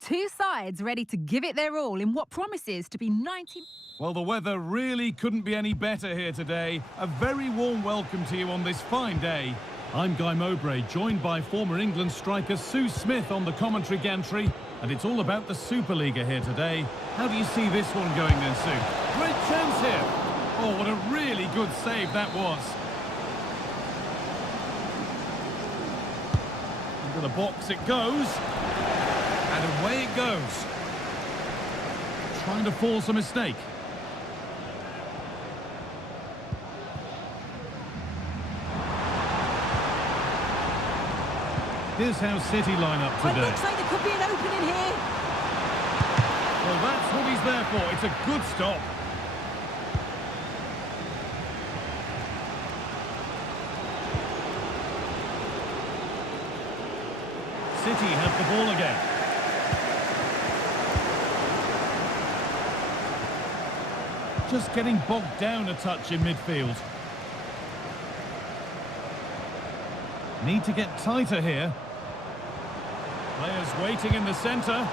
Two sides ready to give it their all in what promises to be 90... Well, the weather really couldn't be any better here today. A very warm welcome to you on this fine day. I'm Guy Mowbray, joined by former England striker Sue Smith on the commentary gantry. And it's all about the Superliga here today. How do you see this one going then, Sue? Great chance here. Oh, what a really good save that was. Into the box it goes. And away it goes. Trying to force a mistake. Here's how City line up today. Well, it looks like there could be an opening here. Well, that's what he's there for. It's a good stop. City have the ball again. Just getting bogged down a touch in midfield. Need to get tighter here. Players waiting in the centre.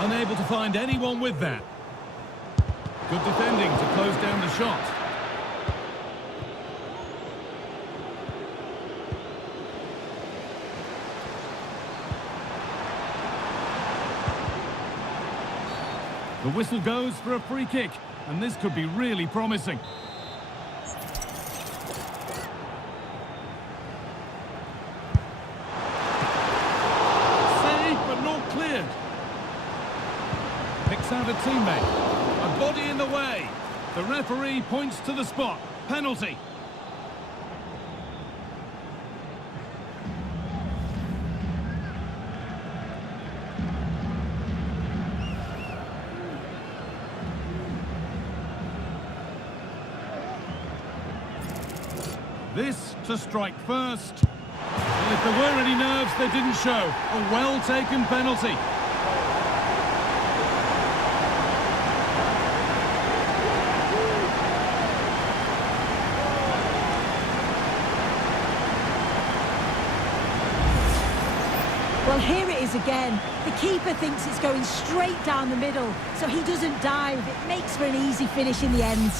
Unable to find anyone with that. Good defending to close down the shot. The whistle goes for a free kick, and this could be really promising. Picks out a teammate. A body in the way. The referee points to the spot. Penalty. This to strike first. Well, if there were any nerves, they didn't show. A well-taken penalty. Well, here it is again. The keeper thinks it's going straight down the middle, so he doesn't dive. It makes for an easy finish in the end.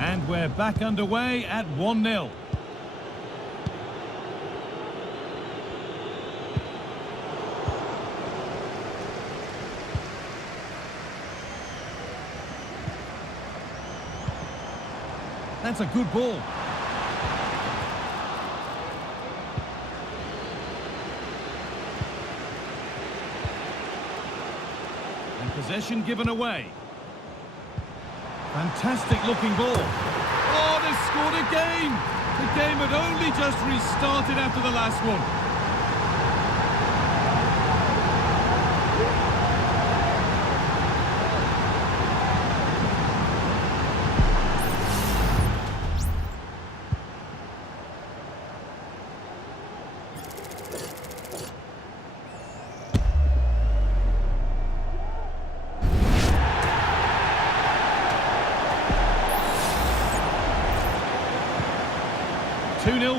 And we're back underway at 1-0. That's a good ball. And possession given away. Fantastic looking ball. Oh, they scored again! The game had only just restarted after the last one.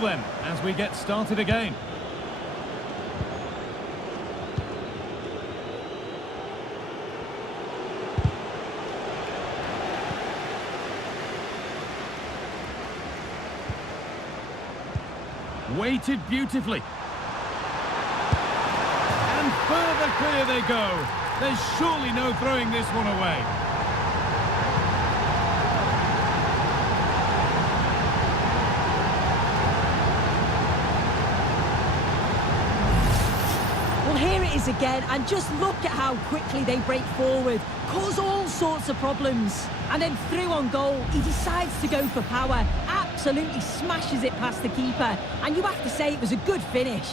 Then, as we get started again. Weighted beautifully. And further clear they go. There's surely no throwing this one away. Here it is again, and just look at how quickly they break forward, cause all sorts of problems. And then through on goal, he decides to go for power, absolutely smashes it past the keeper, and you have to say it was a good finish.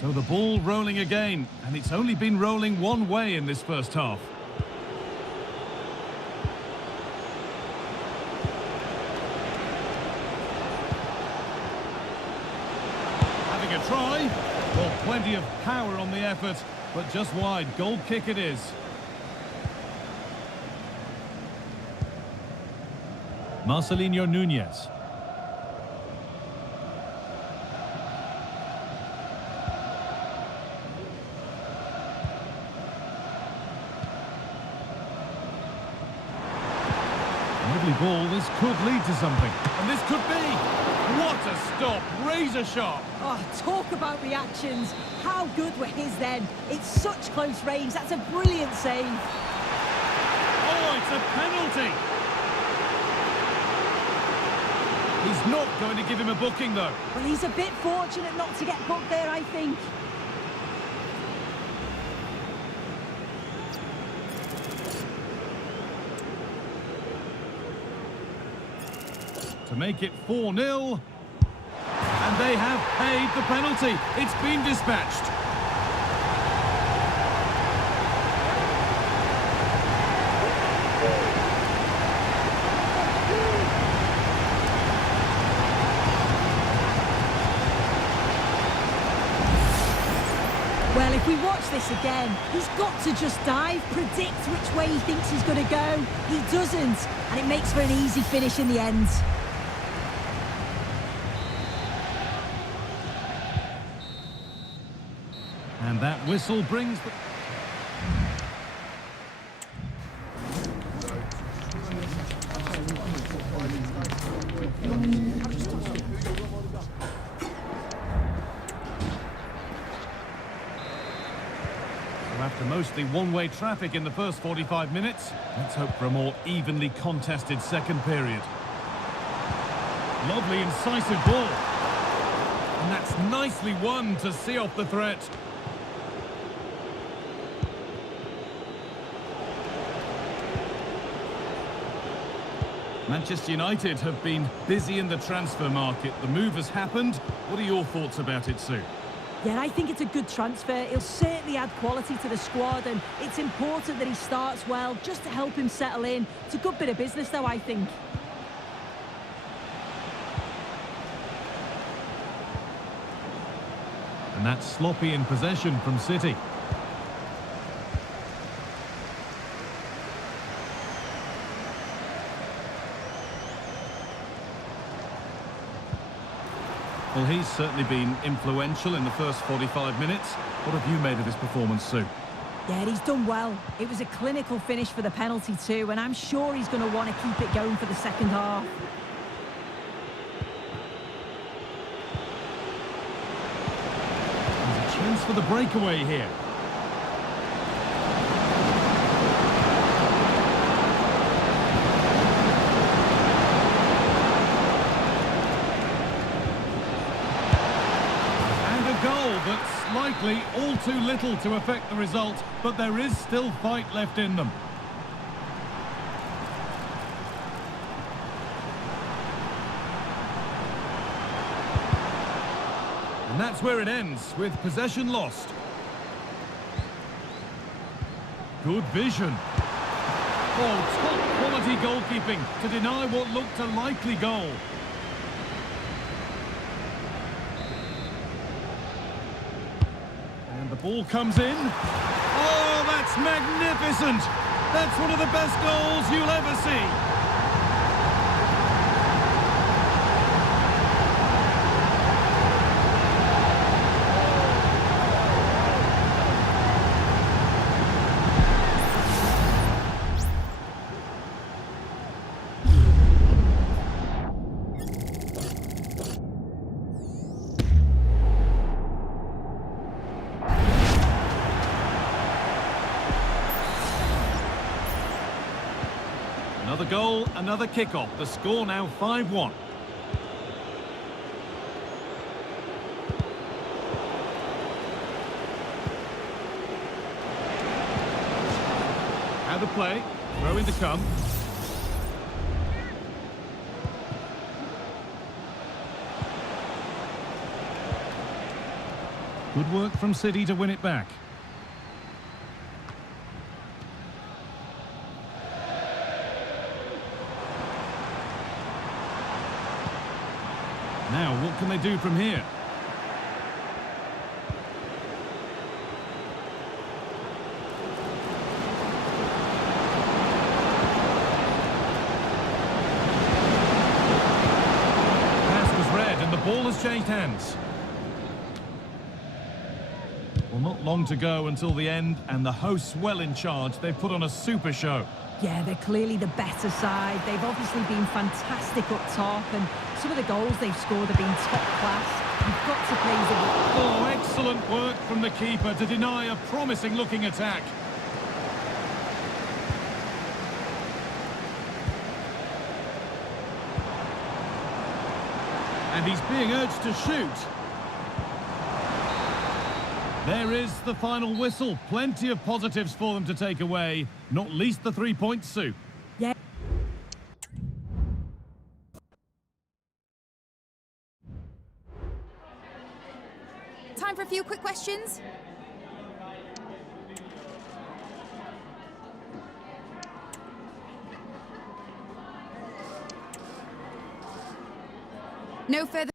So the ball rolling again, and it's only been rolling one way in this first half. A try. Well, plenty of power on the effort, but just wide. Goal kick it is. Marcelinho Nunez. Lovely ball. This could lead to something. And this could be. What a stop. Razor sharp. Oh, talk about reactions. How good were his then? It's such close range. That's a brilliant save. Oh, it's a penalty. He's not going to give him a booking, though. Well, he's a bit fortunate not to get booked there, I think. To make it 4-0. And they have paid the penalty. It's been dispatched. Well, if we watch this again, he's got to just dive, predict which way he thinks he's going to go. He doesn't, and it makes for an easy finish in the end. And that whistle brings the... After mostly one-way traffic in the first 45 minutes, let's hope for a more evenly contested second period. Lovely incisive ball. And that's nicely won to see off the threat. Manchester United have been busy in the transfer market. The move has happened. What are your thoughts about it, Sue? Yeah, I think it's a good transfer. He'll certainly add quality to the squad, and it's important that he starts well just to help him settle in. It's a good bit of business, though, I think. And that's sloppy in possession from City. Well, he's certainly been influential in the first 45 minutes. What have you made of his performance, Sue? Yeah, he's done well. It was a clinical finish for the penalty too, and I'm sure he's going to want to keep it going for the second half. There's a chance for the breakaway here. That's likely all too little to affect the result, but there is still fight left in them. And that's where it ends, with possession lost. Good vision. Oh, top quality goalkeeping to deny what looked a likely goal. The ball comes in. Oh, that's magnificent! That's one of the best goals you'll ever see. Another goal, another kick-off. The score now 5-1. Out of play, throwing to come. Good work from City to win it back. Now, what can they do from here? changed hands. Well, not long to go until the end, and the hosts well in charge. They've put on a super show. Yeah, they're clearly the better side. They've obviously been fantastic up top, and some of the goals they've scored have been top class. You've got to praise them. Oh, excellent work from the keeper to deny a promising-looking attack. And he's being urged to shoot. There is the final whistle. Plenty of positives for them to take away, not least the 3 points, Sue. Yeah. Time for a few quick questions. No further.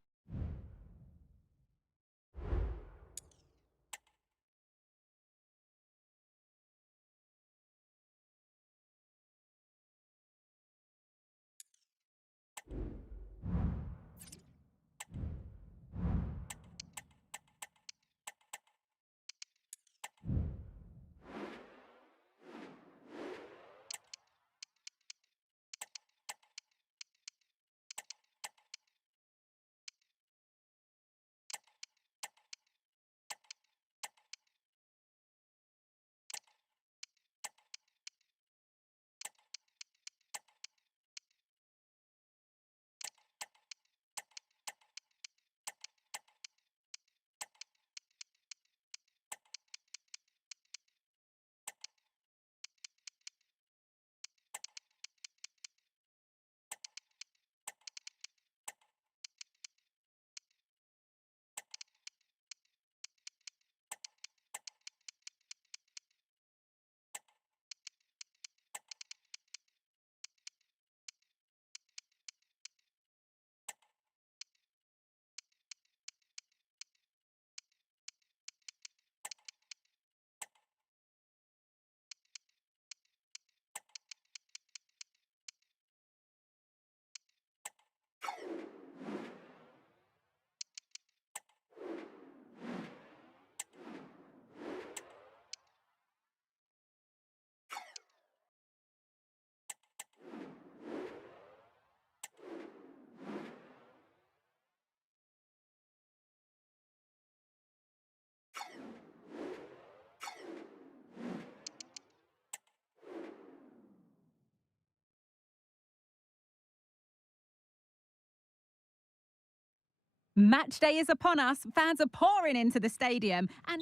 Match day is upon us. Fans are pouring into the stadium and...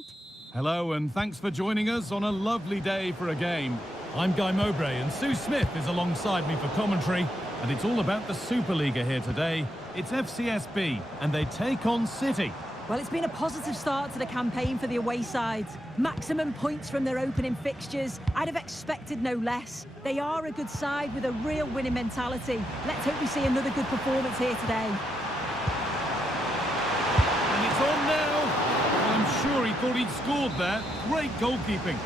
Hello, and thanks for joining us on a lovely day for a game. I'm Guy Mowbray, and Sue Smith is alongside me for commentary. And it's all about the Superliga here today. It's FCSB, and they take on City. Well, it's been a positive start to the campaign for the away side. Maximum points from their opening fixtures. I'd have expected no less. They are a good side with a real winning mentality. Let's hope we see another good performance here today. And it's on now. I'm sure he thought he'd scored there. Great goalkeeping.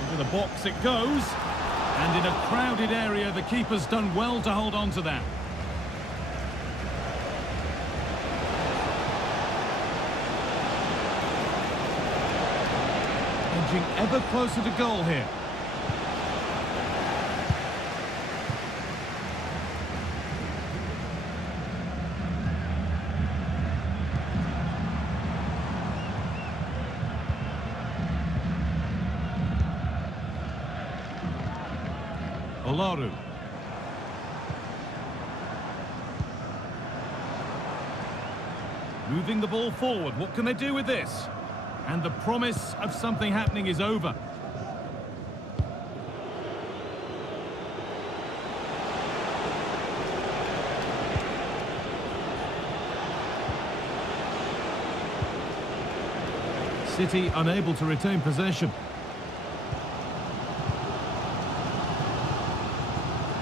Into the box it goes. And in a crowded area, the keeper's done well to hold on to that. Edging ever closer to goal here. Olaru. Moving the ball forward. What can they do with this? And the promise of something happening is over. City unable to retain possession.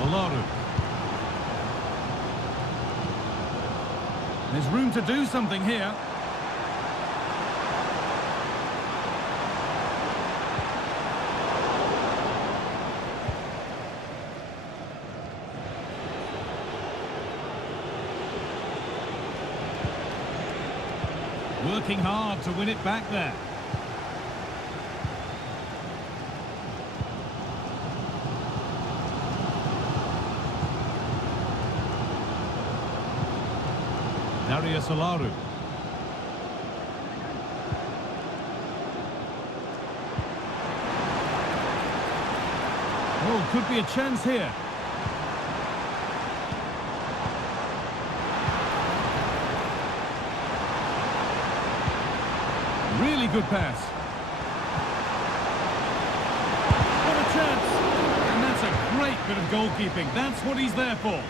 Olaru. There's room to do something here. Working hard to win it back there. Timisoara. Oh, could be a chance here. Really good pass. What a chance! And that's a great bit of goalkeeping. That's what he's there for.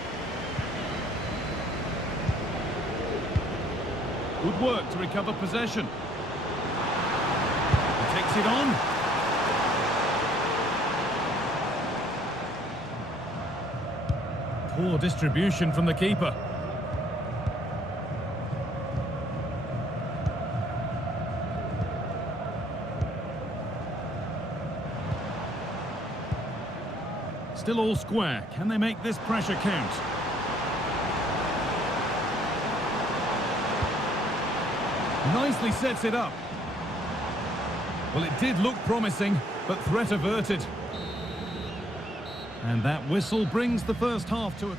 Good work to recover possession. He takes it on. Poor distribution from the keeper. Still all square. Can they make this pressure count? Nicely sets it up. Well, it did look promising, but threat averted. And that whistle brings the first half to a...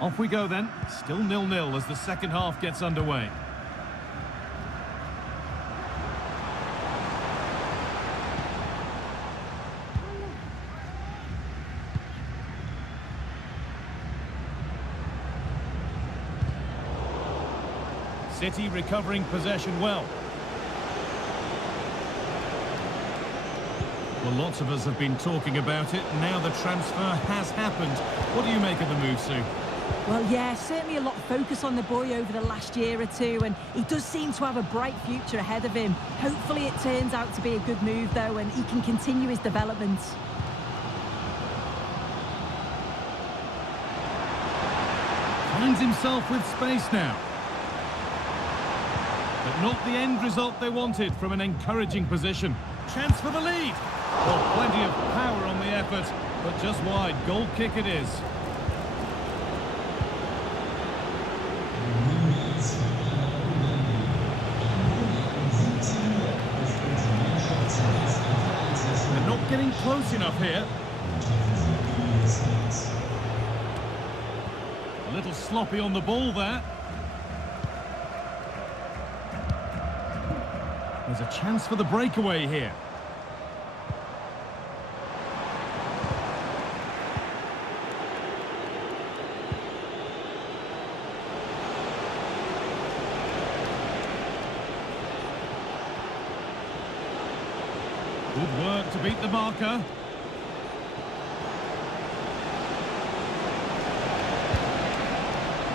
Off we go then. Still 0-0 as the second half gets underway. City recovering possession well. Well, lots of us have been talking about it. Now the transfer has happened. What do you make of the move, Sue? Well, yeah, certainly a lot of focus on the boy over the last year or two, and he does seem to have a bright future ahead of him. Hopefully it turns out to be a good move, though, and he can continue his development. Finds himself with space now. But not the end result they wanted from an encouraging position. Chance for the lead. Well, plenty of power on the effort, but just wide. Goal kick it is. Getting close enough here. A little sloppy on the ball there. There's a chance for the breakaway here. Good work to beat the marker.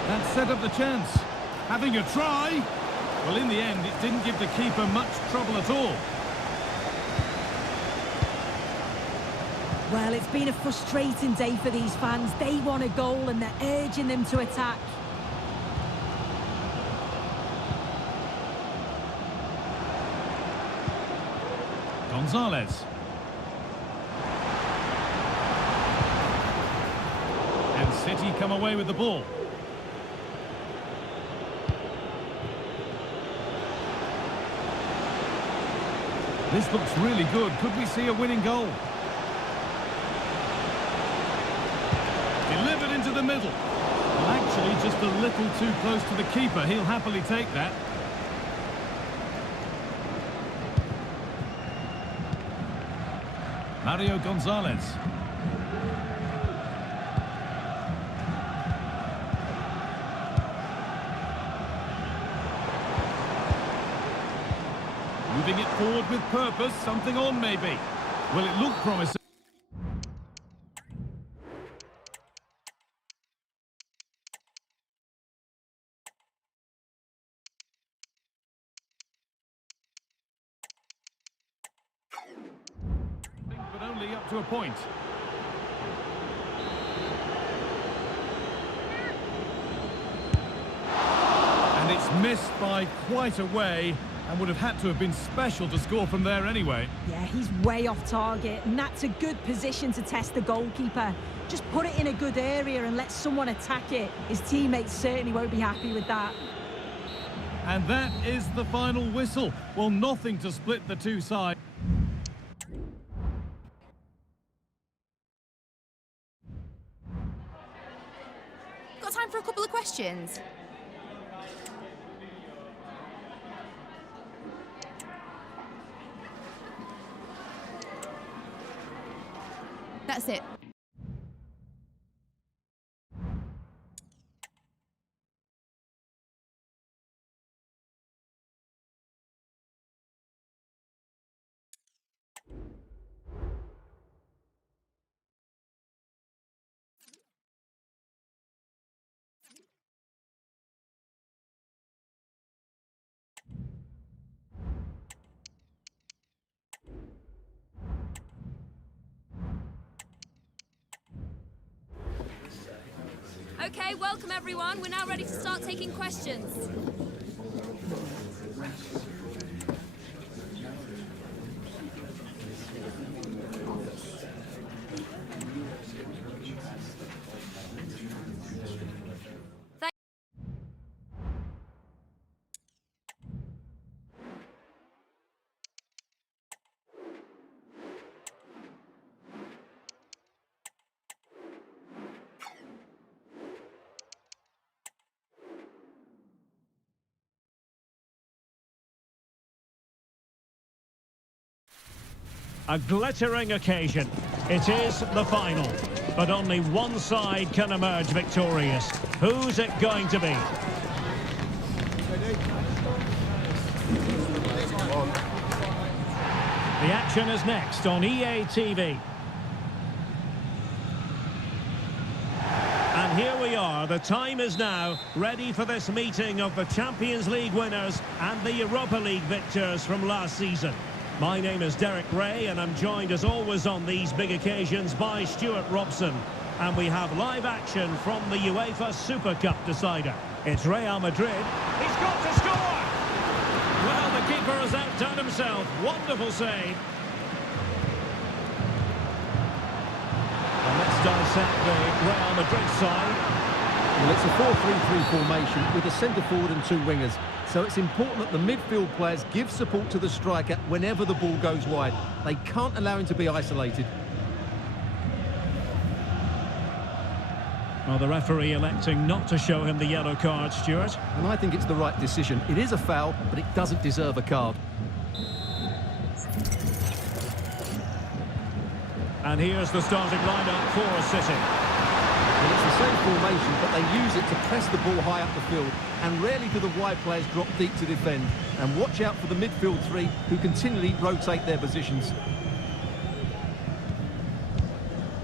That set up the chance. Having a try. Well, in the end, it didn't give the keeper much trouble at all. Well, it's been a frustrating day for these fans. They want a goal and they're urging them to attack. Gonzalez. And City come away with the ball. This looks really good. Could we see a winning goal? Delivered into the middle. Well, actually, just a little too close to the keeper. He'll happily take that. Mario Gonzalez. Moving it forward with purpose, something on maybe. Well, it looked promising. up to a point. And it's missed by quite a way, and would have had to have been special to score from there anyway. Yeah, he's way off target, and that's a good position to test the goalkeeper. Just put it in a good area and let someone attack it. His teammates certainly won't be happy with that. And that is the final whistle. Well, nothing to split the two sides. Got time for a couple of questions? That's it. Okay, welcome everyone. We're now ready to start taking questions. A glittering occasion. It is the final, but only one side can emerge victorious. Who's it going to be? The action is next on EA TV. And here we are, the time is now, ready for this meeting of the Champions League winners and the Europa League victors from last season. My name is Derek Ray, and I'm joined as always on these big occasions by Stuart Robson. And we have live action from the UEFA Super Cup decider. It's Real Madrid. He's got to score! Well, the keeper has outdone himself. Wonderful save. And let's dissect the Real Madrid side. Well, it's a 4-3-3 formation with a centre forward and two wingers. So it's important that the midfield players give support to the striker whenever the ball goes wide. They can't allow him to be isolated. Well, the referee electing not to show him the yellow card, Stuart. And I think it's the right decision. It is a foul, but it doesn't deserve a card. And here's the starting lineup for City. Well, it's the same formation, but they use it to press the ball high up the field. And rarely do the wide players drop deep to defend. And watch out for the midfield three, who continually rotate their positions.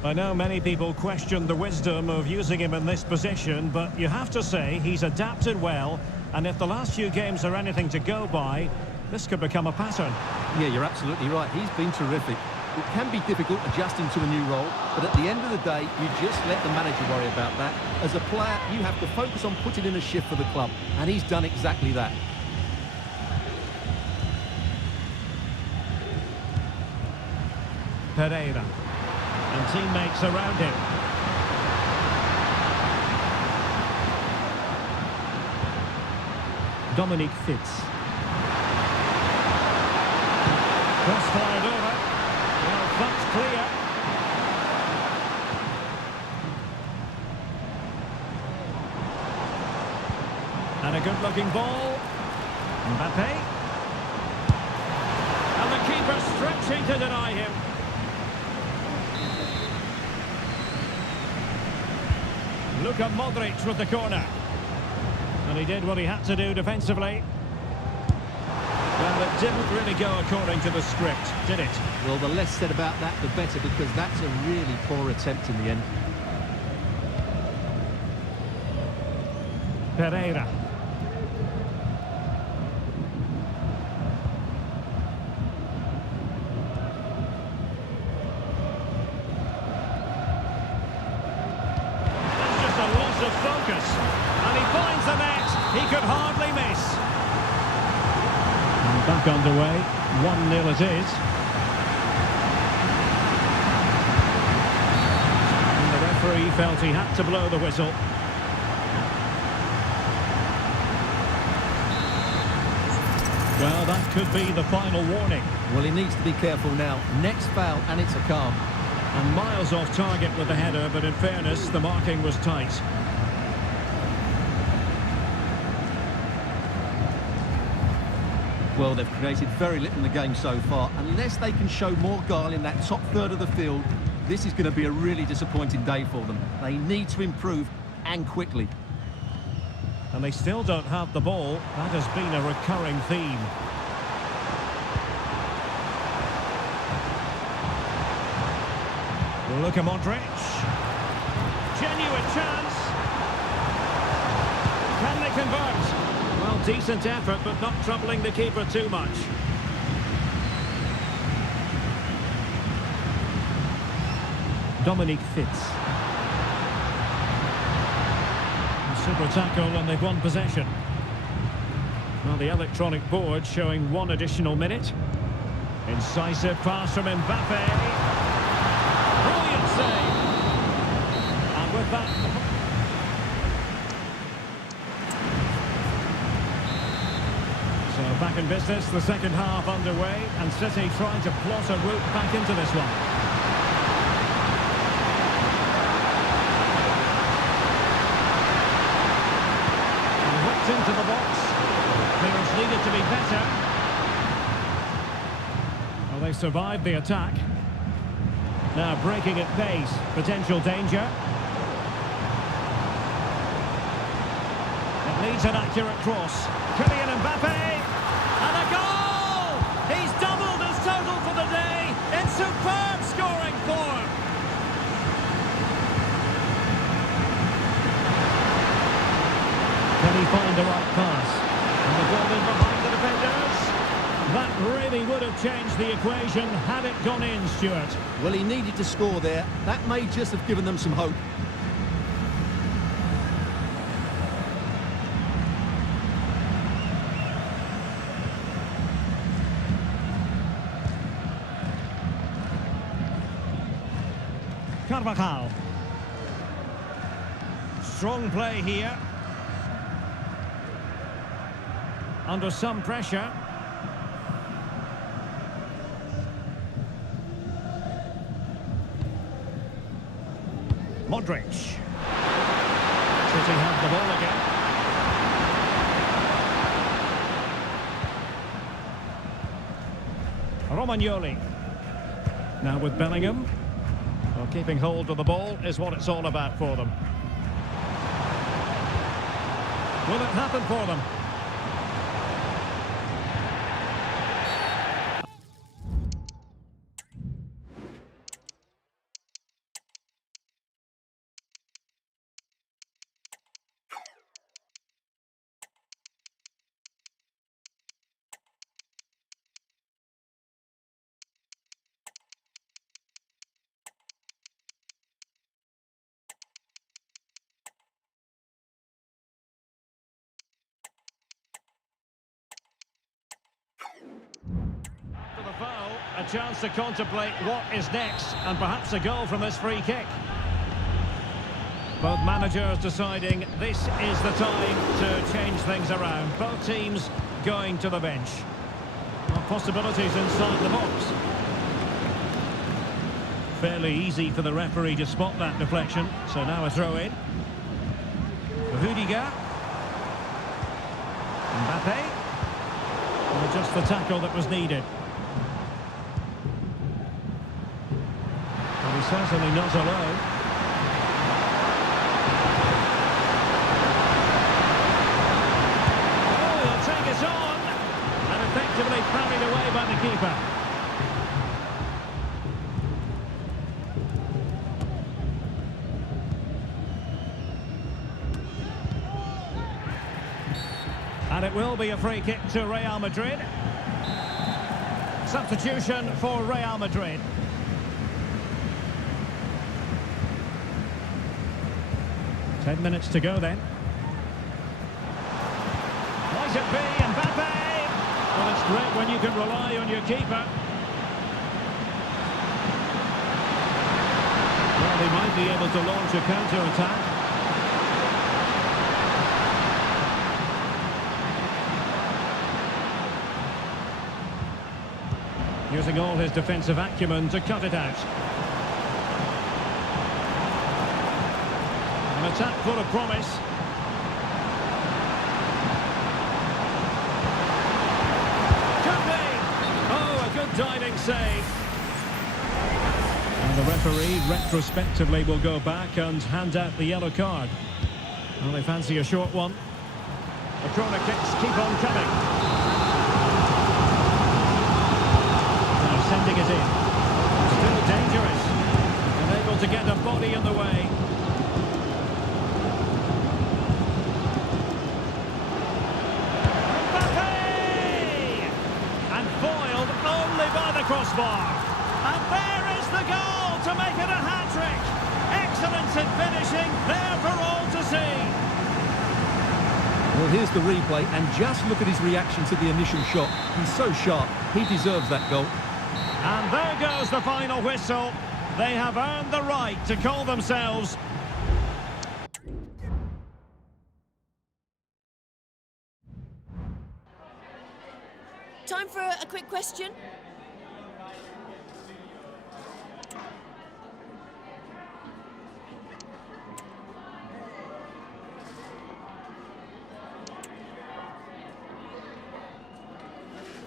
I know many people question the wisdom of using him in this position, but you have to say he's adapted well. And if the last few games are anything to go by, this could become a pattern. Yeah, you're absolutely right. He's been terrific. It can be difficult adjusting to a new role, but at the end of the day, you just let the manager worry about that. As a player, you have to focus on putting in a shift for the club, and he's done exactly that. Pereira. And teammates around him. Dominic Fitz. Cross fired over. Well, that's clear. And a good-looking ball. Mbappe. And the keeper stretching to deny him. Luka Modric with the corner. And he did what he had to do defensively. Well, it didn't really go according to the script, did it? Well, the less said about that, the better, because that's a really poor attempt in the end. Pereira. Back underway, 1-0 it is. And the referee felt he had to blow the whistle. Well, that could be the final warning. Well, he needs to be careful now. Next foul, and it's a calm. And miles off target with the header, but in fairness, the marking was tight. Well, they've created very little in the game so far. Unless they can show more guile in that top third of the field, this is going to be a really disappointing day for them. They need to improve, and quickly. And they still don't have the ball. That has been a recurring theme. Luka Modric. Genuine chance. Can they convert? Well, decent effort, but not troubling the keeper too much. Dominic Fitz. Super tackle, and they've won possession. Well, the electronic board showing 1 additional minute. Incisive pass from Mbappe. Brilliant save. And with that... So back in business, the second half underway, and City trying to plot a route back into this one. Into the box. Players needed to be better. Well, they survived the attack. Now breaking at pace. Potential danger. It needs an accurate cross. Kylian Mbappe. And a goal! He's doubled his total for the day in superb scoring form. Can he find the right pass? And the ball in behind the defenders. That really would have changed the equation had it gone in, Stuart. Well, he needed to score there. That may just have given them some hope. Carvajal. Strong play here. Under some pressure. Modric. City have the ball again. Romagnoli. Now with Bellingham. Well, keeping hold of the ball is what it's all about for them. Will it happen for them? Foul, a chance to contemplate what is next, and perhaps a goal from this free kick. Both managers deciding this is the time to change things around. Both teams going to the bench. Well, possibilities inside the box. Fairly easy for the referee to spot that deflection, so now a throw in. Rudiger. Mbappe. Well, just the tackle that was needed. He's certainly not alone. Oh, he'll take it on, and effectively parried away by the keeper. And it will be a free kick to Real Madrid. Substitution for Real Madrid. Ten minutes to go then. Might it be Mbappe? Well, it's great when you can rely on your keeper. Well, they might be able to launch a counter-attack. Using all his defensive acumen to cut it out. An attack full of promise. Could be! Oh, a good diving save. And the referee retrospectively will go back and hand out the yellow card. Well, they fancy a short one. The corner kicks keep on coming. Sending it in. Still dangerous. Unable to get a body in the way. Mbappe! And foiled only by the crossbar. And there is the goal to make it a hat-trick. Excellence in finishing, there for all to see. Well, here's the replay, and just look at his reaction to the initial shot. He's so sharp, he deserves that goal. And there goes the final whistle. They have earned the right to call themselves. Time for a quick question.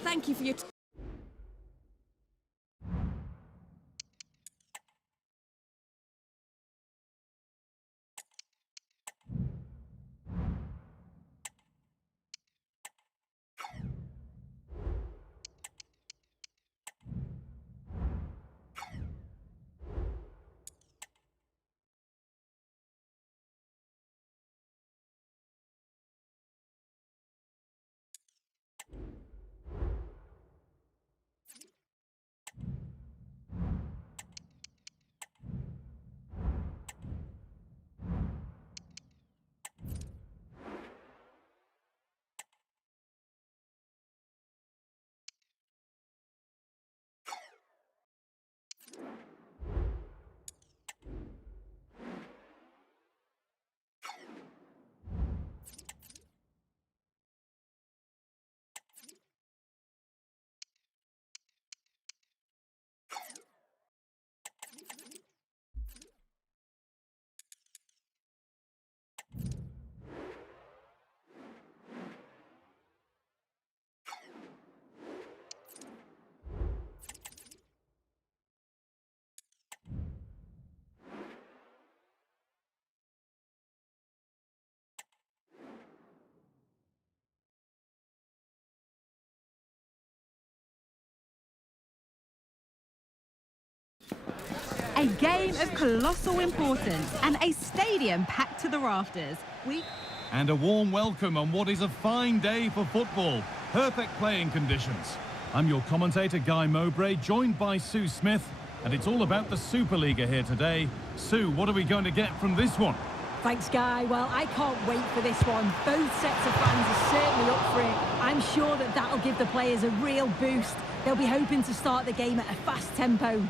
Thank you for your A game of colossal importance and a stadium packed to the rafters. And a warm welcome on what is a fine day for football. Perfect playing conditions. I'm your commentator, Guy Mowbray, joined by Sue Smith. And it's all about the Superliga here today. Sue, what are we going to get from this one? Thanks, Guy. Well, I can't wait for this one. Both sets of fans are certainly up for it. I'm sure that that'll give the players a real boost. They'll be hoping to start the game at a fast tempo.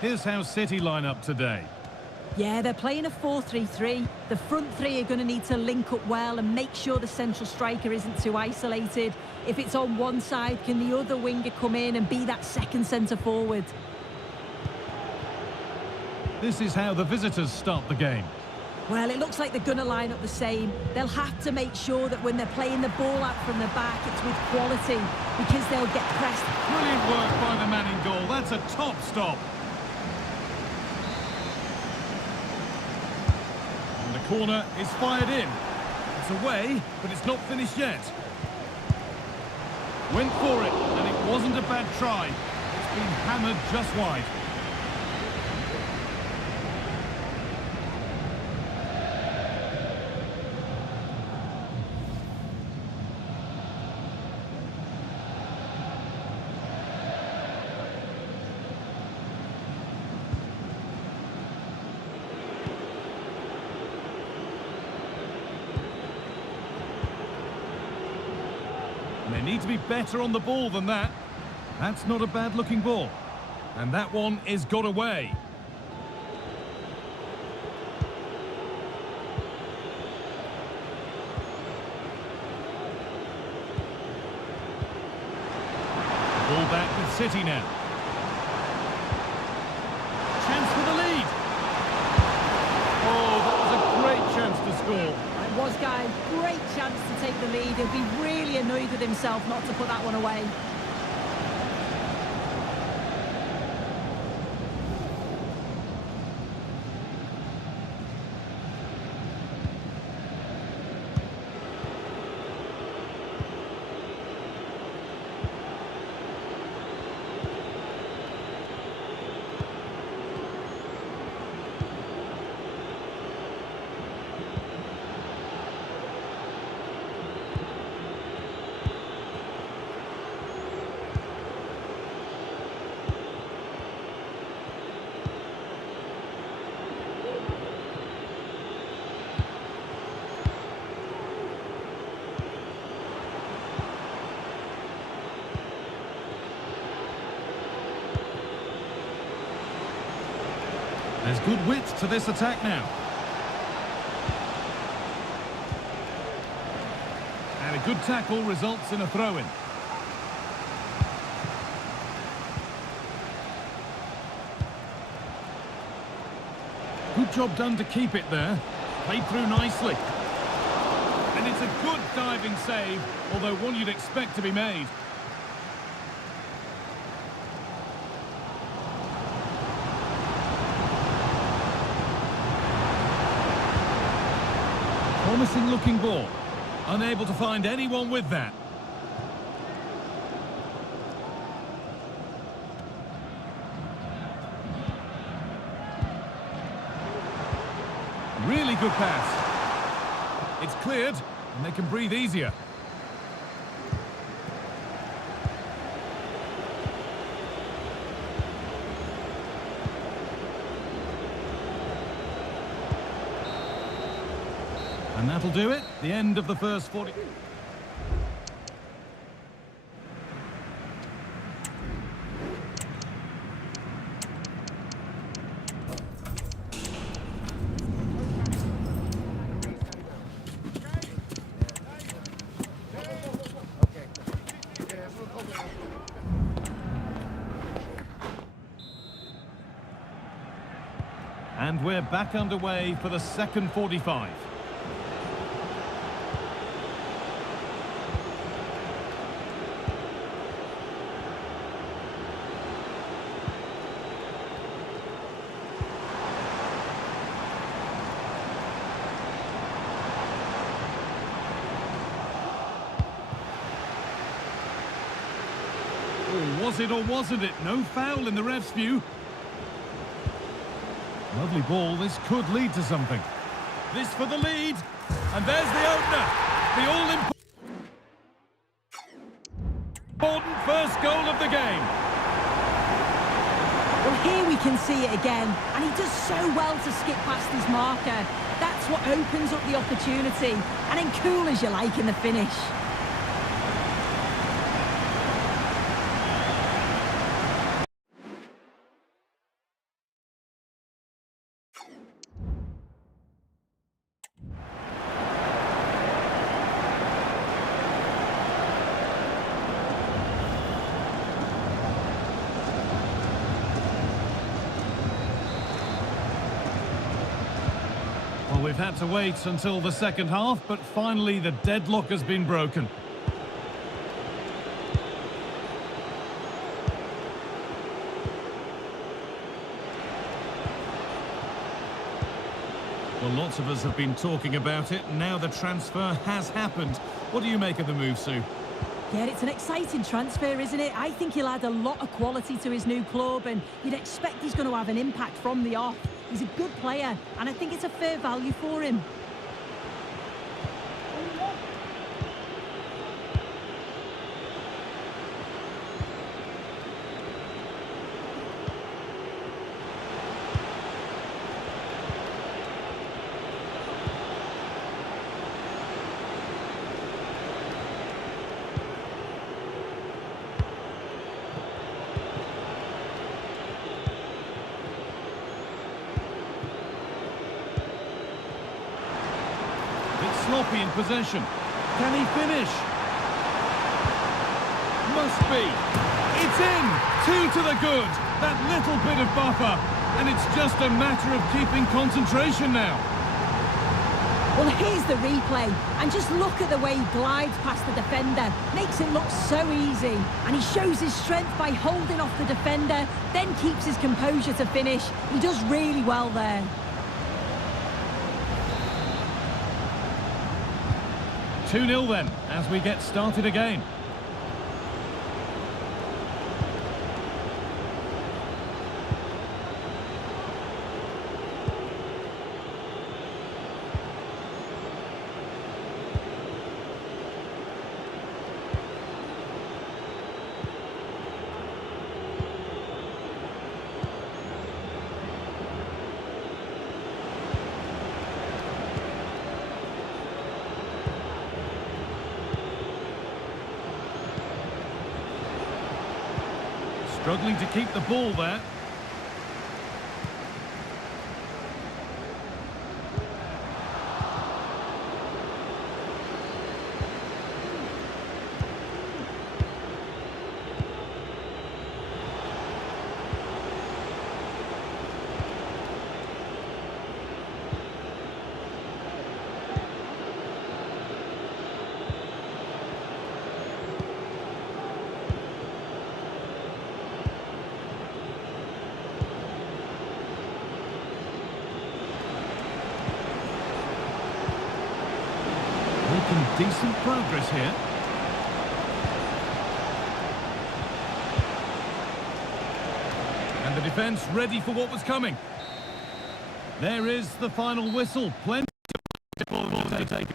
Here's how City line up today. Yeah, they're playing a 4-3-3. The front three are going to need to link up well and make sure the central striker isn't too isolated. If it's on one side, can the other winger come in and be that second centre forward? This is how the visitors start the game. Well, it looks like they're going to line up the same. They'll have to make sure that when they're playing the ball out from the back, it's with quality, because they'll get pressed. Brilliant work by the man in goal. That's a top stop. And the corner is fired in. It's away, but it's not finished yet. Went for it, and it wasn't a bad try. It's been hammered just wide. They need to be better on the ball than that. That's not a bad-looking ball. And that one is got away. Ball back with City now. Chance for the lead. Oh, that was a great chance to score. It was, Guy. Great chance to take the lead. He'll be really annoyed with himself not to put that one away. There's good width to this attack now. And a good tackle results in a throw-in. Good job done to keep it there. Played through nicely. And it's a good diving save, although one you'd expect to be made. Promising looking ball. Unable to find anyone with that. Really good pass. It's cleared and they can breathe easier. And that'll do it. The end of the first 40. And we're back underway for the second 45. Oh, was it or wasn't it? No foul in the ref's view. Lovely ball. This could lead to something. This for the lead. And there's the opener. The all-important first goal of the game. Well, here we can see it again. And he does so well to skip past his marker. That's what opens up the opportunity. And then cool as you like in the finish. Well, we've had to wait until the second half, but finally the deadlock has been broken. Well, lots of us have been talking about it. Now the transfer has happened. What do you make of the move, Sue? Yeah, it's an exciting transfer, isn't it? I think he'll add a lot of quality to his new club, and you'd expect he's going to have an impact from the off. He's a good player, and I think it's a fair value for him. happy in possession. Can he finish? Must be. It's in! 2 to the good. That little bit of buffer. And it's just a matter of keeping concentration now. Well, here's the replay, and just look at the way he glides past the defender. Makes it look so easy, and he shows his strength by holding off the defender, then keeps his composure to finish. He does really well there. Two 0 then, as we get started again. Struggling to keep the ball there. Making decent progress here. And the defence ready for what was coming. There is the final whistle. Plenty of ball to take.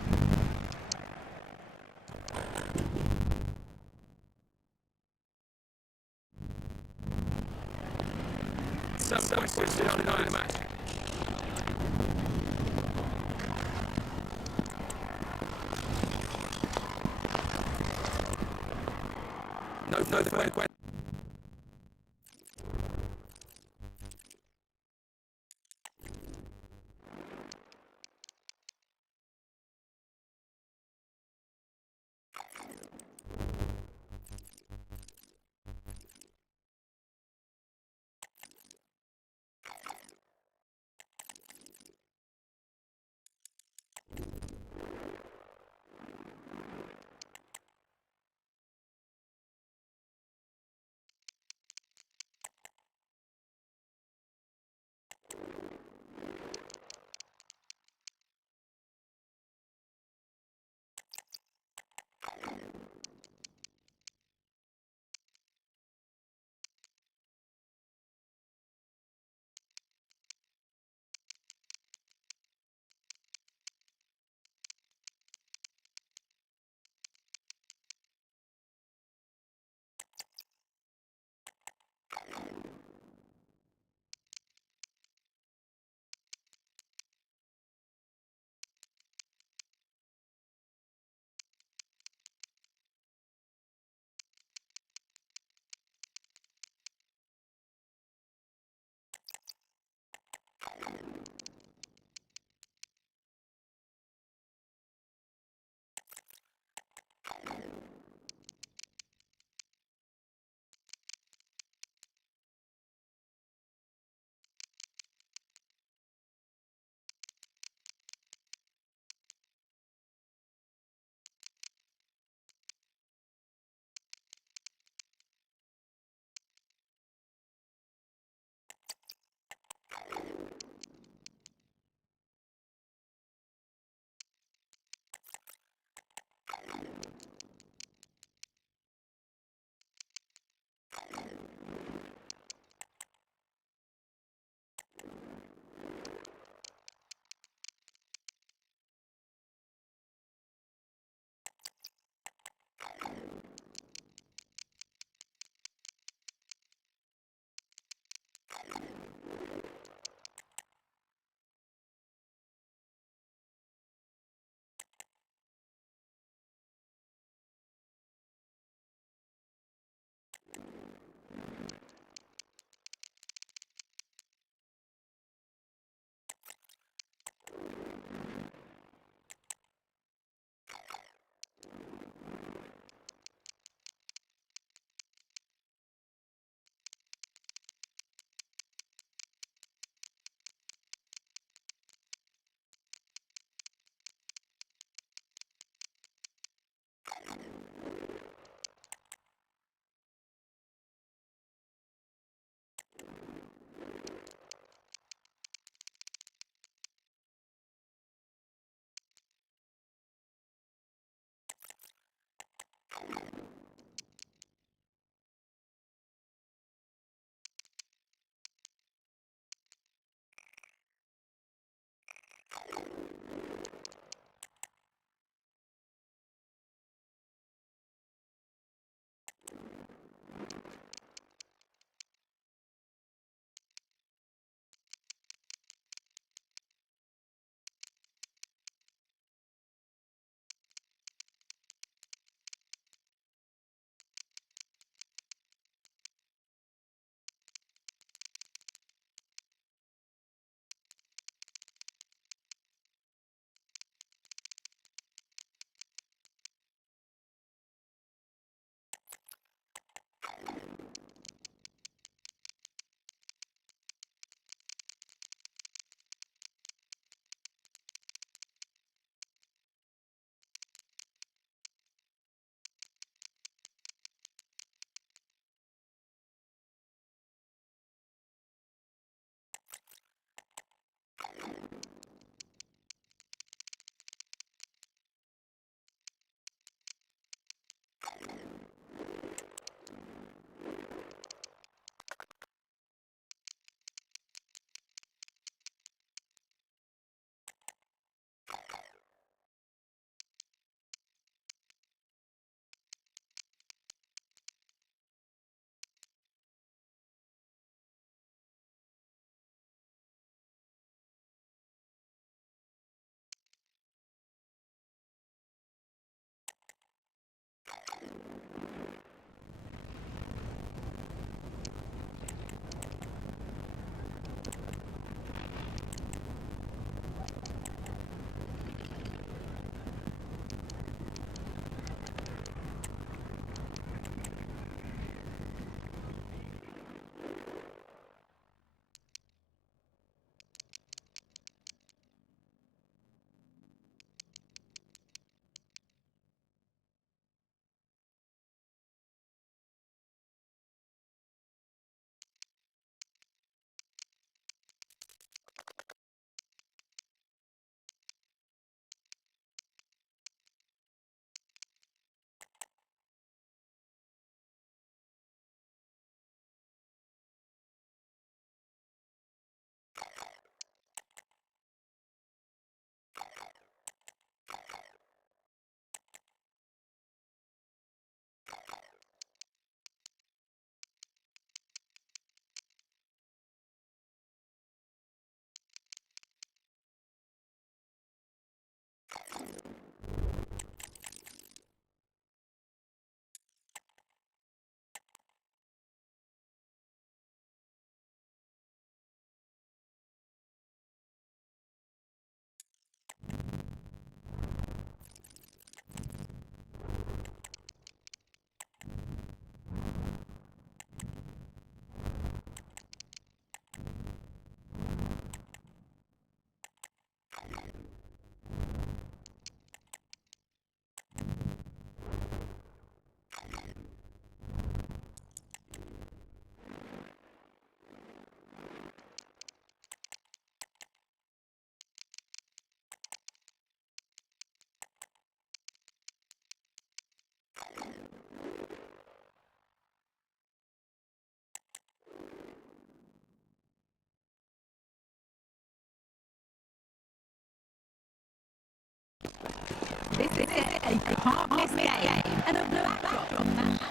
a can't-miss game. And a backdrop from that.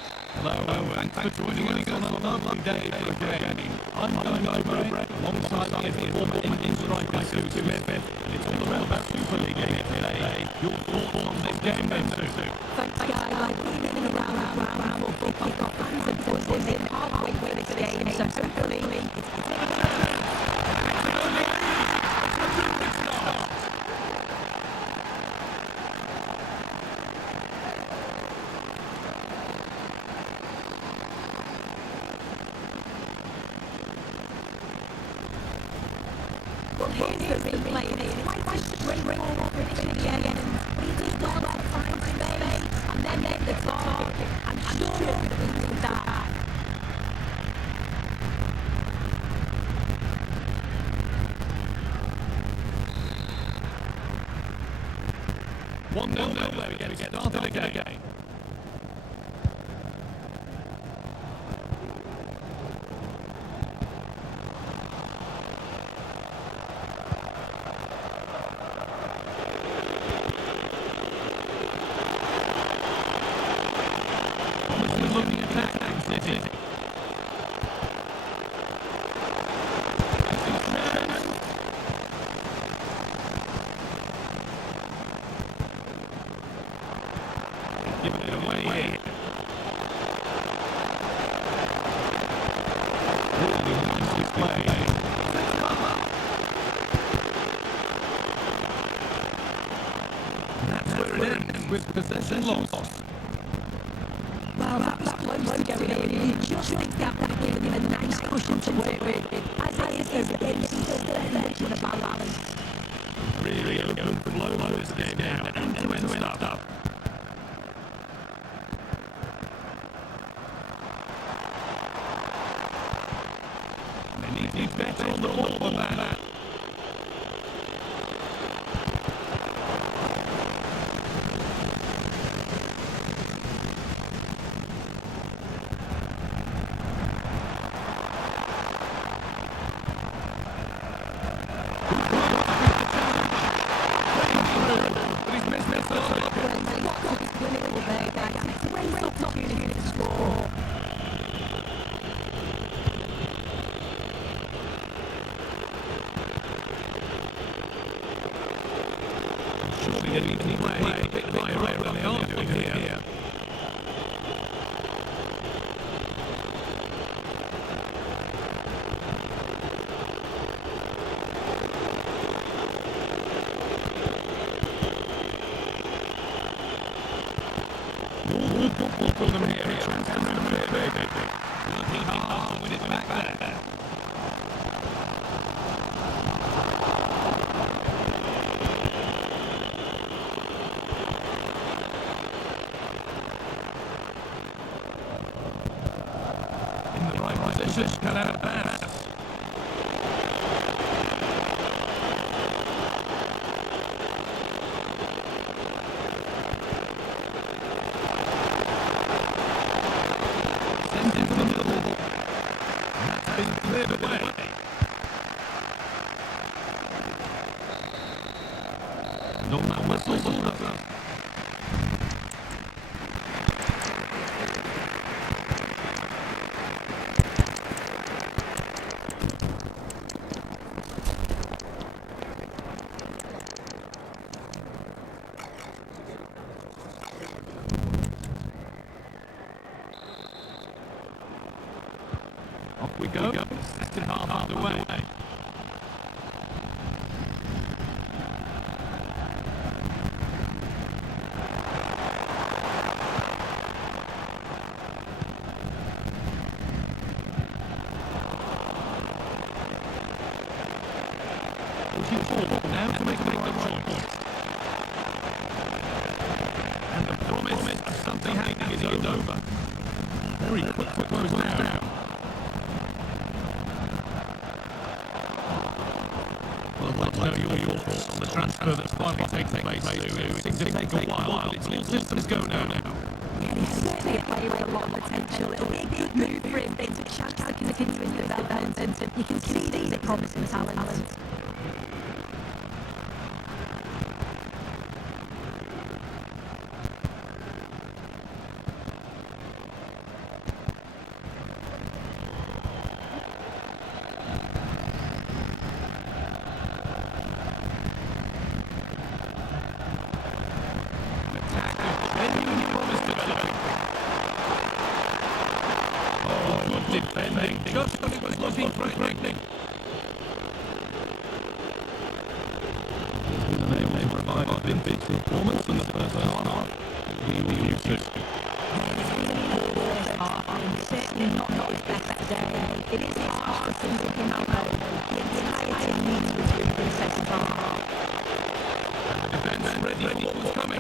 Hello, thanks for joining us on a lovely day for a game. I'm Guy Mowbray, alongside me is the former England striker Sue Smith. And it's all about Super League here today. Your thoughts on this game then, Sue? Thanks, guys. Like, we've been around the ground will kick off fans and puts us in halfway through this game, so hopefully here's the replay, and it's quite a straight ball finish in the end. But he does well at finding space, and then the target. I'm sure he'll be with that. 1-0 there we get started again. Looking at that City. Give it away here. Really nicely played. That's where it ends with possession lost. Well, that was close to going in. You just think that would have given him a nice cushion to work with. As it is, he's just with a bad balance. Really open flow this game now. End-to-end stuff. They need to be better on the ball than that. Surely they need to play a bit higher than they are doing here. Good football for them here. Looking hard to win it back there. In the right position, cut out a pass. Sent into the middle. And that's been cleared away. No man whistles on the front. Off we go. Second half underway. Pushing forward now to make the right choice. And the promise of something happening is over. Very quick to close now. Well, I'd like to know your thoughts on the transfer that's finally taken place. It seems to take a while, but it's all systems go now. Yeah, he's certainly a player with a lot of potential. It'll be a good move for him. It's a chance to continue in development, and you can see these are promising talent. defending just when it was looking threatening. Unable to provide a vintage performance in the first half. He will use it. Certainly not his best today. It is hard to single him out though. The entire team needs to improve in the second half. And the defence ready for what was coming.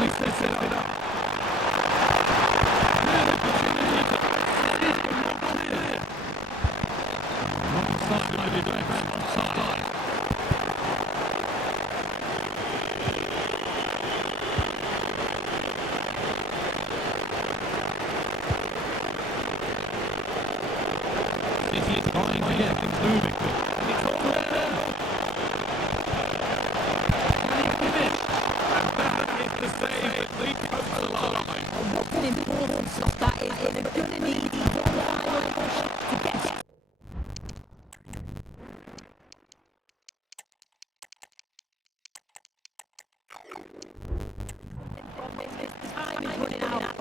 Nicely set it up. An important stop that is, but they're going to need one final push to get time is running out.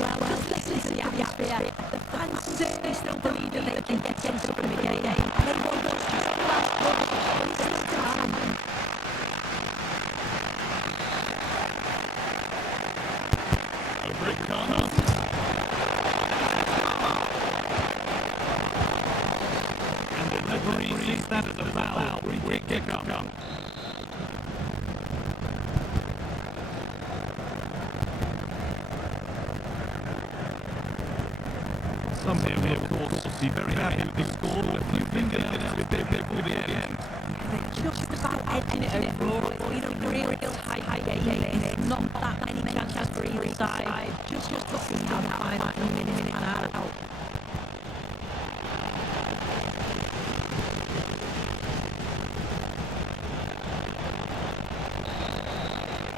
Well, listen to the atmosphere. The fans certainly still believe that they can get something again. And they want those just last push. It's still time. Over it comes. And the referee sees that as a foul. Free kick up. Some here, of course, will be very happy with the score, but if you think it is a bit before the end. They're just about edging it overall. It's been a real tight game. Not that many chances for either side. Just to see how the final minutes pan out.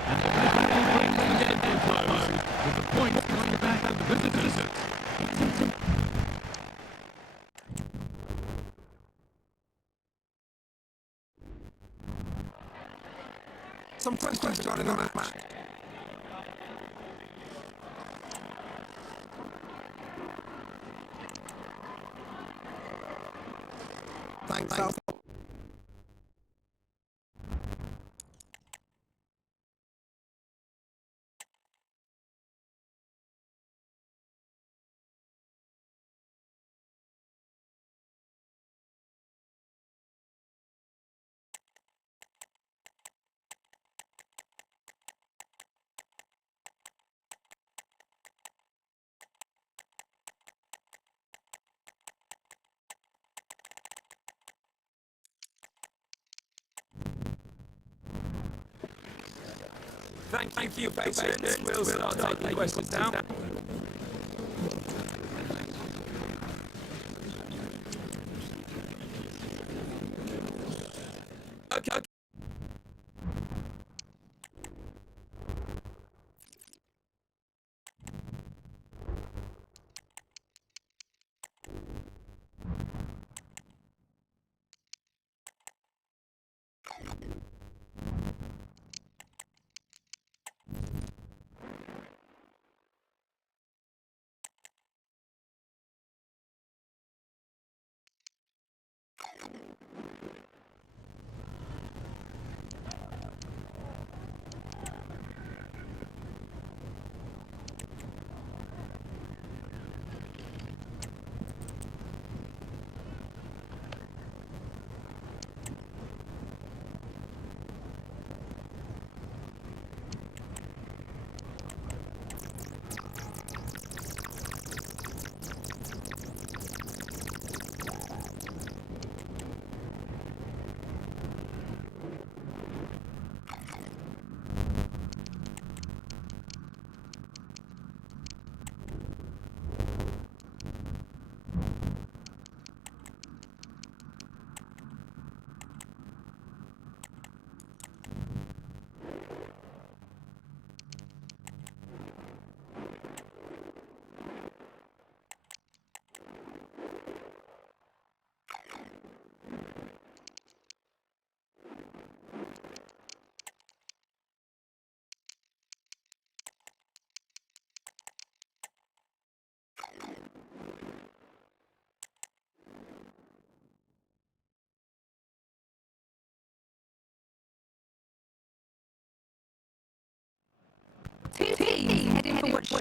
And the referee brings the game to a close, with the points going back to the visitors. Some questions regarding the match. Thanks. Thank you for your patience. We'll start taking questions now. Okay.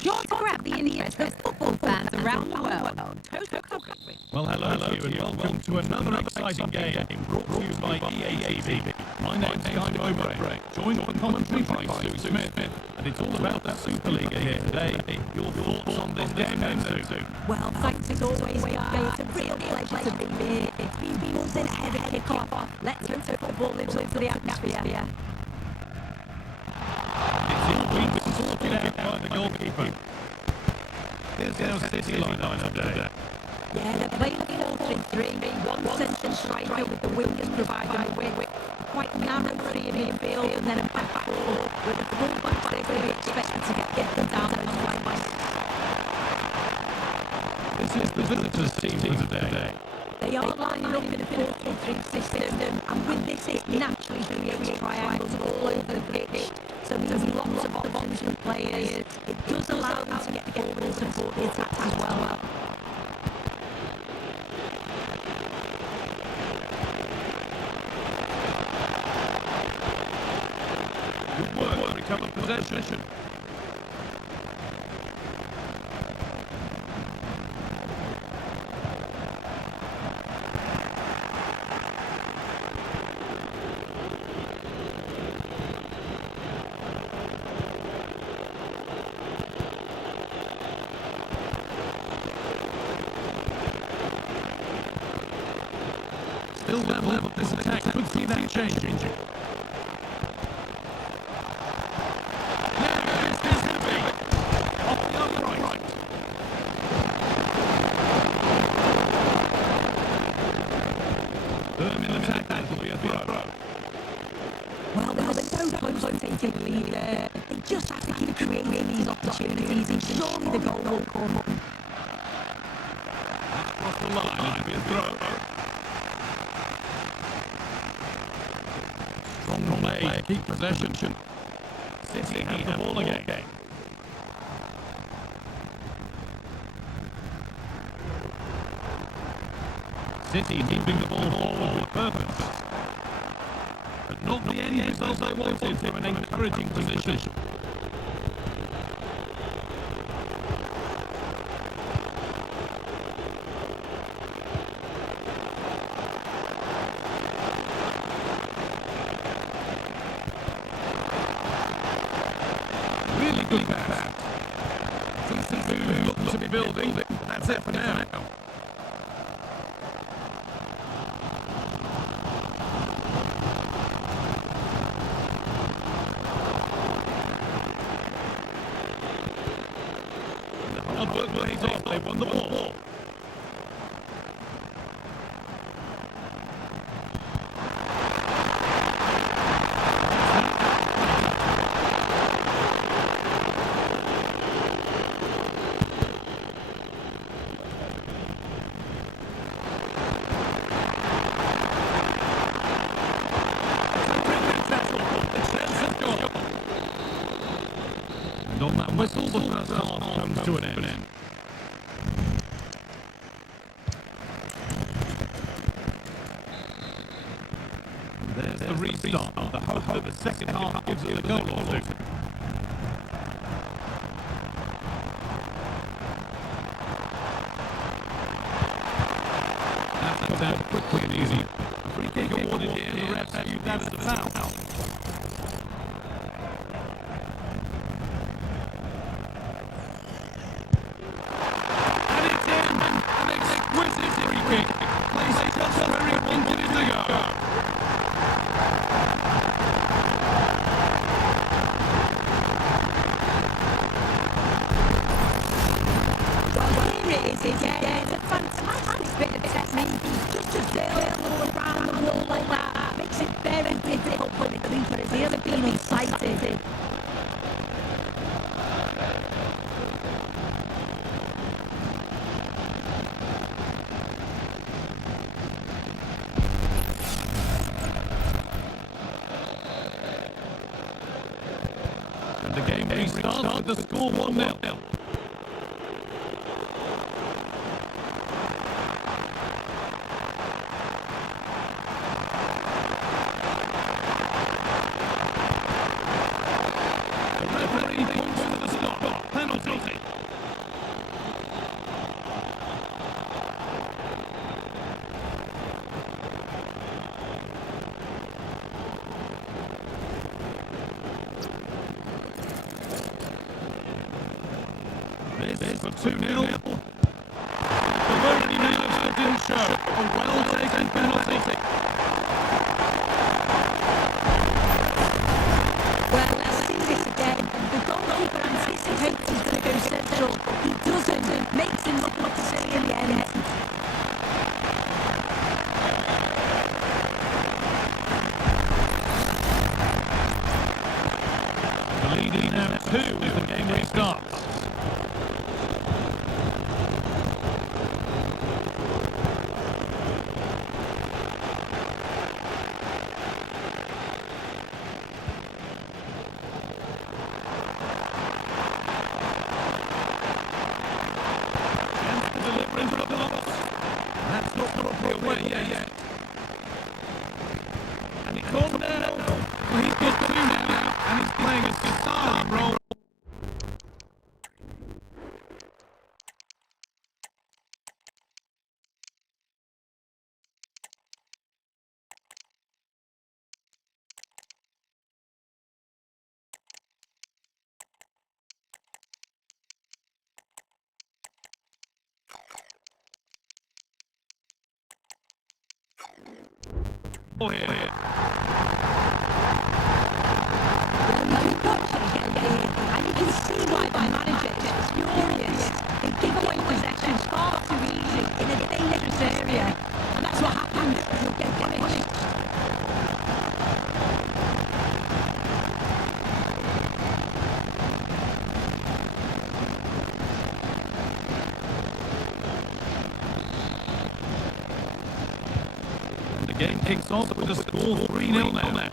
sure to grab the interest of football fans around the world. Well, hello to you and welcome to another exciting game brought to you by EA TV. My name's Guy Mowbray, joined for commentary by Sue Smith, and it's all about the Superliga here today. Your thoughts on this game then, Sue? Well, thanks as always, guys. It's a real pleasure to be here. It's been buzzing ahead of kick-off. Let's hope the football lives up to the atmosphere. It's all been sorted out by the goalkeeper. Here's our City line-up today. Yeah, they're playing a 4-3-3. One central striker with the wingers providing the width. Quite narrow three in midfield and then a back four with the full-backs they're going to be expected to get them down on the flanks. This is the visitors' team for today. They are lining up in a 4-3-3 system, and with this it naturally creates triangles all over the pitch. So there's lots of options for players. It does allow them to get forward and support the attack as well. Good work to recover possession. Still level, this attack could see that changing. Well, there's no close on taking lead there. They just have to keep creating these opportunities and surely the goal will come. Across the line, it'll be a throw. Strong play, keep possession. City have the ball again. City keeping the ball forward with purpose. But not the end result they wanted from an encouraging position. Really good pass. TCB looks to be building. That's it for now. Hard work pays off. They won the ball. And on that whistle, the first half comes to an end. There's the restart. The hope that the second half gives it a goal or two. That's cut out quickly and easy. A free kick awarded here, and the refs viewed that as a foul. And it's in! An exquisite free kick. Placed just where he wanted it to go. Yeah, it's a fantastic bit of technique. Just to sail around the wall like that makes it very difficult for the keeper. Has he ever been unsighted? And the game restarts with the score 1-0. The referee points to the stop. Penalty. This for 2-0. The worry now still didn't show. A well-taken penalty. Well, let's see this again. The goalkeeper anticipates he's going to go central. He doesn't. Makes him look like a silly in the end. The lead is now 2 as the game restarts. That's not going to be away yet. And it's on now. Well, he's got 2 now, and he's playing a starring role. Oh, yeah. And you can see why the manager is furious. They give away possession far too easy in a dangerous area. And that's what happens. You'll get punished. The game kicks off with a score 3-0 now.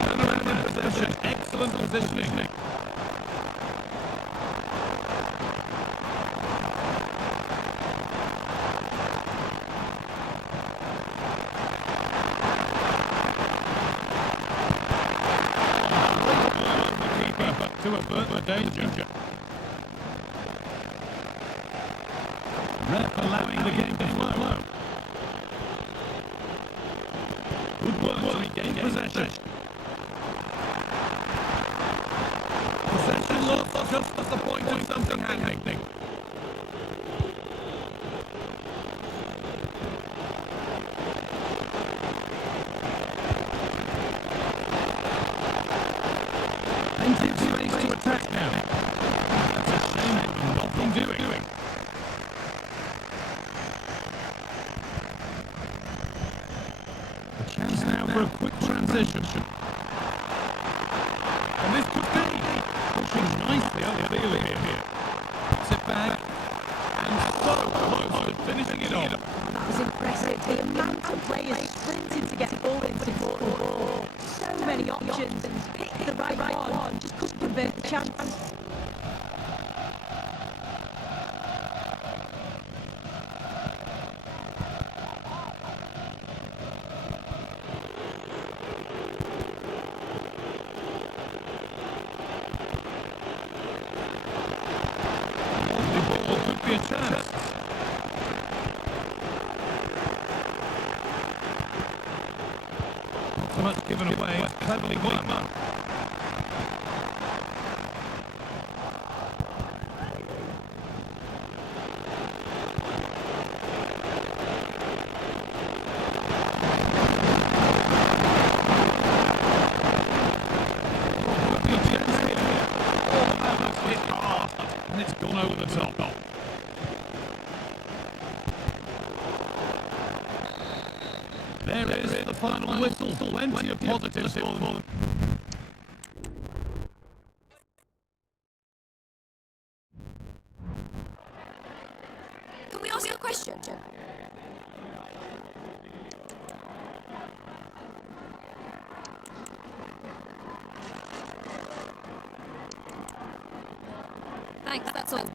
Turnaround in possession, excellent positioning. To avert the danger. Ref allowing the game to flow. Good work to regain possession. Possession lost just at the point of something happening. Plenty of space to attack now. That's a shame they've got nothing doing. A chance now for a quick transition. And this could be pushing nicely up the field here. Sit back. And so close to finishing it off. That was impressive. The amount of players sprinting to get the ball into goal. So many options and pick the right one. Just couldn't convert the chance. The ball could be a chance. Not so much given away. Cleverly won. And it's gone over the top. There is the final whistle. Plenty of positives for them. Can we ask you a question? Thanks, that's all.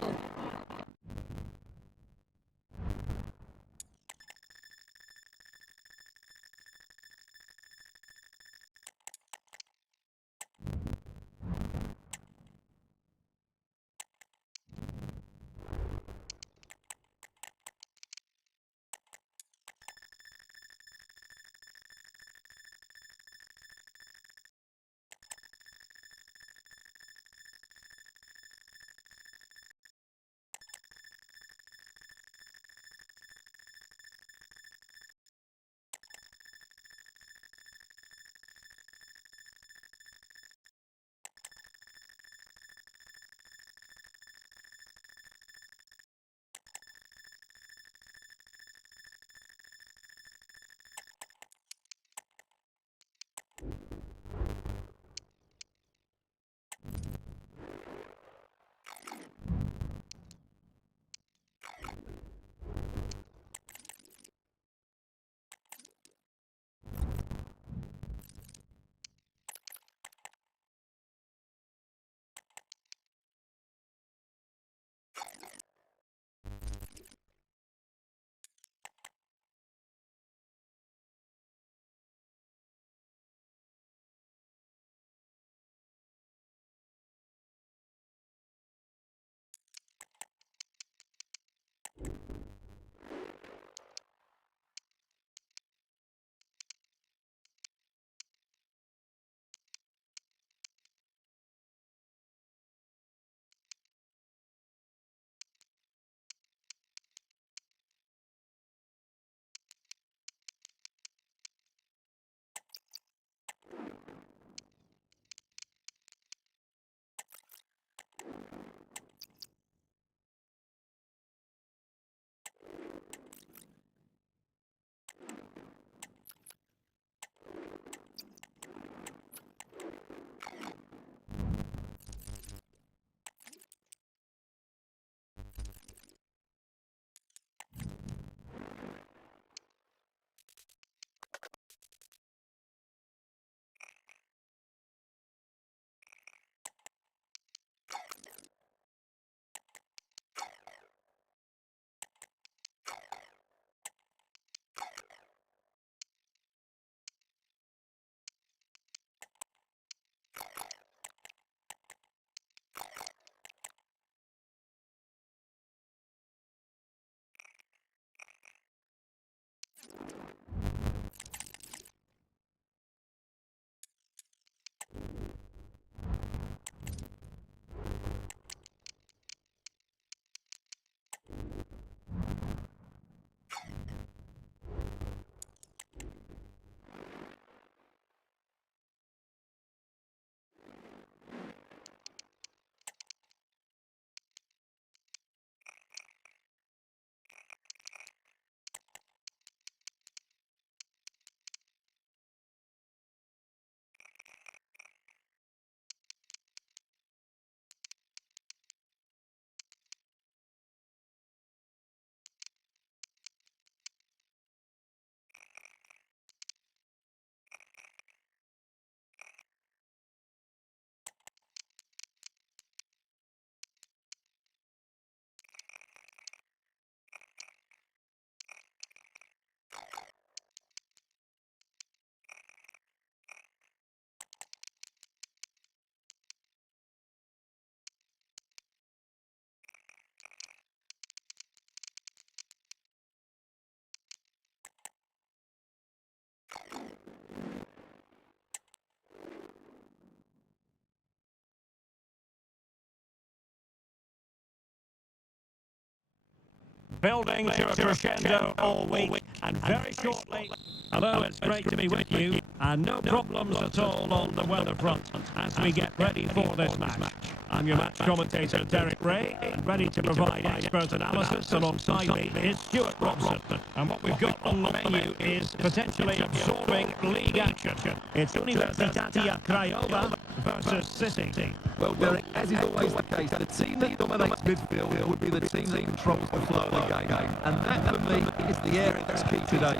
Building to a crescendo all week, and very shortly. Hello, it's great to be with you, and no problems at all on the weather front as we get ready for this match. I'm your match commentator, Derek Ray, and ready to provide expert analysis. Alongside me is Stuart Robson, and what we've got on the menu is potentially absorbing league action. It's Universitatea Craiova versus City. Well, Derek, as is always the case, the team that dominates midfield would be the team that controls the flow of the game. And that, for me, is the area that's key today.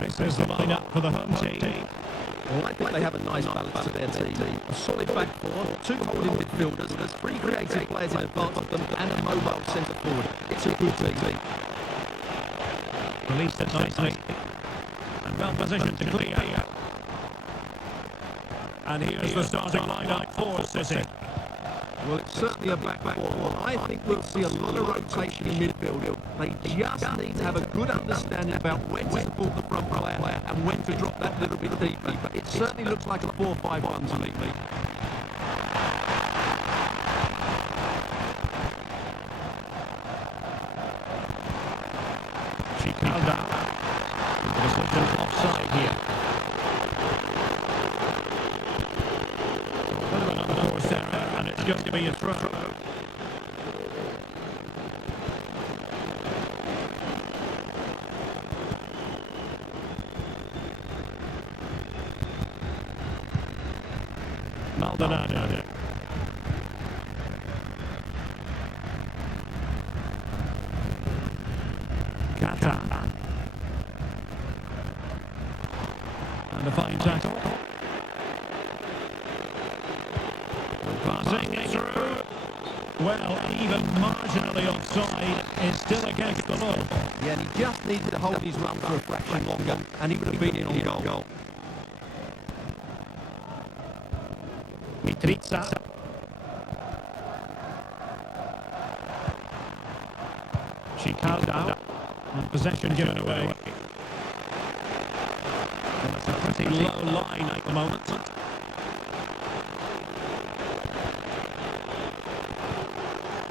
This is the line-up for the home team. Well, I think they have a nice balance to their team. A solid back four, two holding midfielders, there's three creative players in advance of them, and a mobile centre forward. It's a good team. Released it nicely. And well positioned to clear. And here's the starting line-up for City. Well, it's certainly a back four. I think we'll see a lot of rotation in midfield. They just need to have a good understanding about when to support the front player and when to drop that little bit deeper. It certainly looks like a 4-5-1 to me. She comes out. Decision offside here. And it's going to be a throw. Maldonado. Kata. And a fine tackle. Passing through. Well, even marginally offside is still against the law. Yeah, and he just needed to hold his run for a fraction longer, and he would have been in on goal. Mitrica. She carved out. And possession given away. And it's a pretty low line at the moment.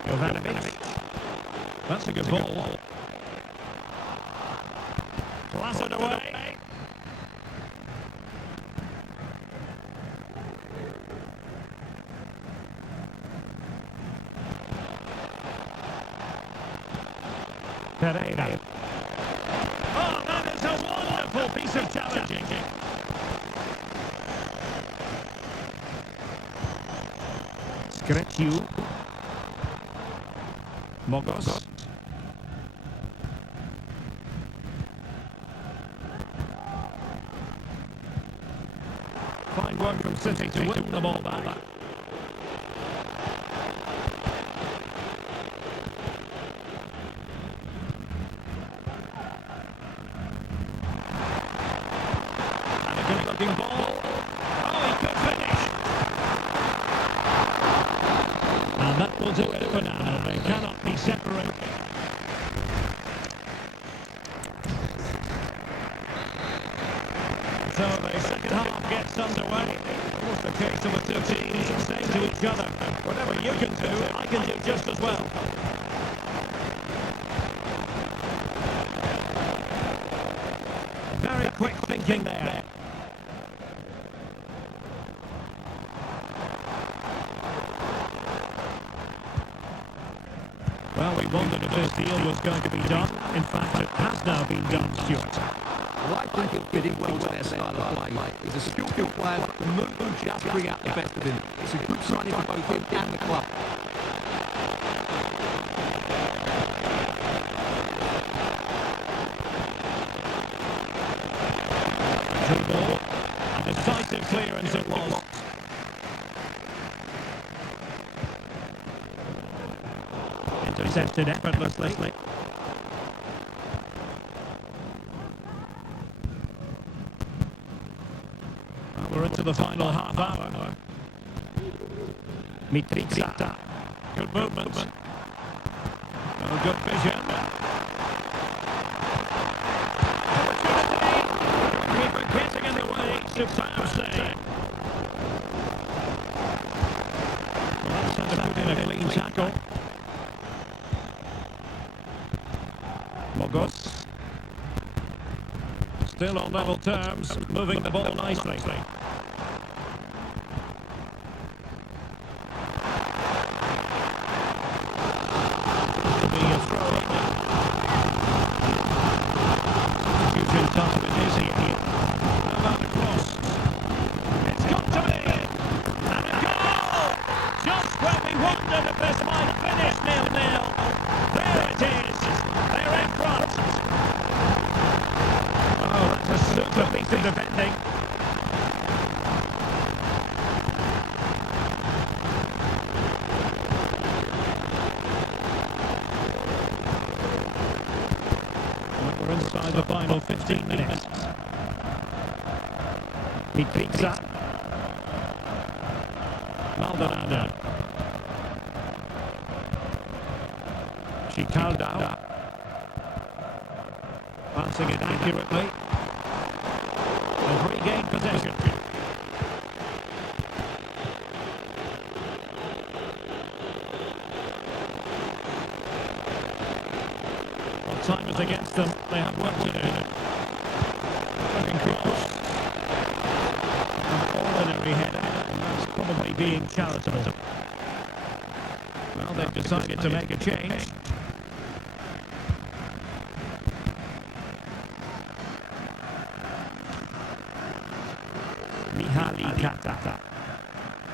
Jovanovic. That's a good ball. Clattered away. Pereira. Oh, that is a wonderful piece of challenging. Screcciu. Mogos. Fine work from City to win the ball back. And a good-looking ball. Oh, he could finish. And And that will do it for now. They cannot be separated. So the second half gets underway. Of course, the case of the two teams saying to each other, whatever you can do, I can do just as well. Very quick thinking there. Well, we wondered if this deal was going to be done. In fact, it has now been done, Stuart. Well, I think it's fitting well with their style of play. He's a skillful player, the move will just bring out the best of him. It's a good signing for both him and the club. Through ball. A decisive clearance it was. Intercepted effortlessly. Well, we're into the final half hour now. Mitriza. Good movement. Oh, good vision. Keeper getting in the way. Superb save. Well, that's had to put in a clean tackle. Mogos. Still on level terms, moving the ball nicely. To be a throw-in. Substitution time it is here. How about the cross? It's got to be! And a goal! Just when we wondered if this might finish 0-0. There it is! They're in front! Oh, that's a super piece of defending. We're inside the final 15 minutes. Mitriza. Maldonado. Chicalda. Passing it accurately. They've regained possession. Well, time is against them. They have work to do. Looking cross. An ordinary header. That's probably being charitable. Well, they've decided to make a change.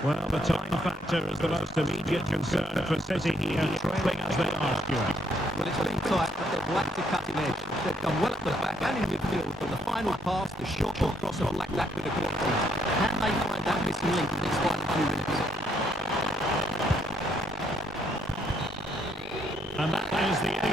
Well, the time factor is the most immediate concern for City here, trailing as they are, Stuart. Well, it's been tight, but they've lacked a cutting edge. They've done well at the back and in midfield, but the final pass, the short cross, have lacked that bit of quality. Can they find that missing link in these final 2 minutes? And that is the end.